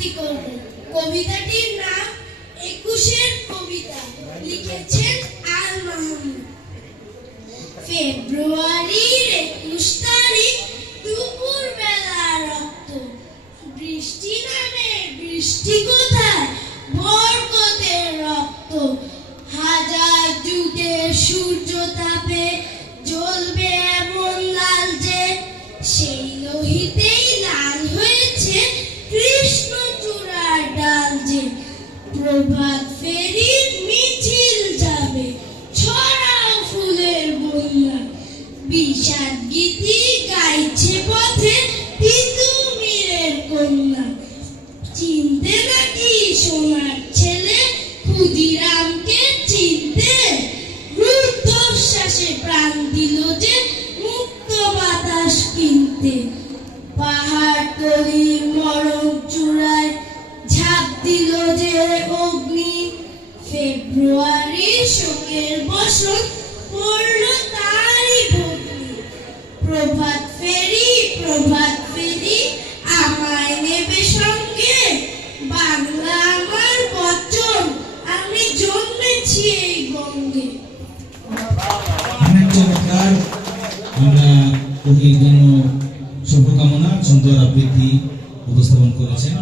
আবৃত্তি করব। কবিতাটির নাম একুশের কবিতা, লিখেছেন আল মাহমুদ। ফেব্রুয়ারির 21 তারিখ দুপুর বেলা রক্ত, বৃষ্টি নামে বৃষ্টি কোথায়, বরকতের রক্ত। হাজার যুগের সূর্য তাপে জ্বলবে এমন লাল যে, সেই লোহিতেই লাল হয়েছে কৃষ্ণচূড়ার ডাল যে। প্রভাত ফেরির মিছিল যাবে, ছড়াও ফুলের বন্যা, বিষাদ গীতি গাইছে পথে তিতুমিরের কন্যা। চিনতে নাকি সোনার ছেলে ক্ষুদিরামকে, চিনতে? রুদ্ধশ্বাসে প্রাণ দিল যে মুক্ত বাতাস কিনতে। পাহাড়তলি মরণ চূড়ায় ঝাঁপ দিল যে অগ্নি, ফেব্রুয়ারির শোকের বসন পড়ল তারই ভগ্নি। প্রভাত ফেরি আমায় নেবে সঙ্গে, বাংলা আমার বচন, আমি জন্মেছি এই বঙ্গে। অনেক চমৎকার। আমরা কবির জন্য শুভকামনা, সুন্দর আবৃত্তি উপস্থাপন করেছেন।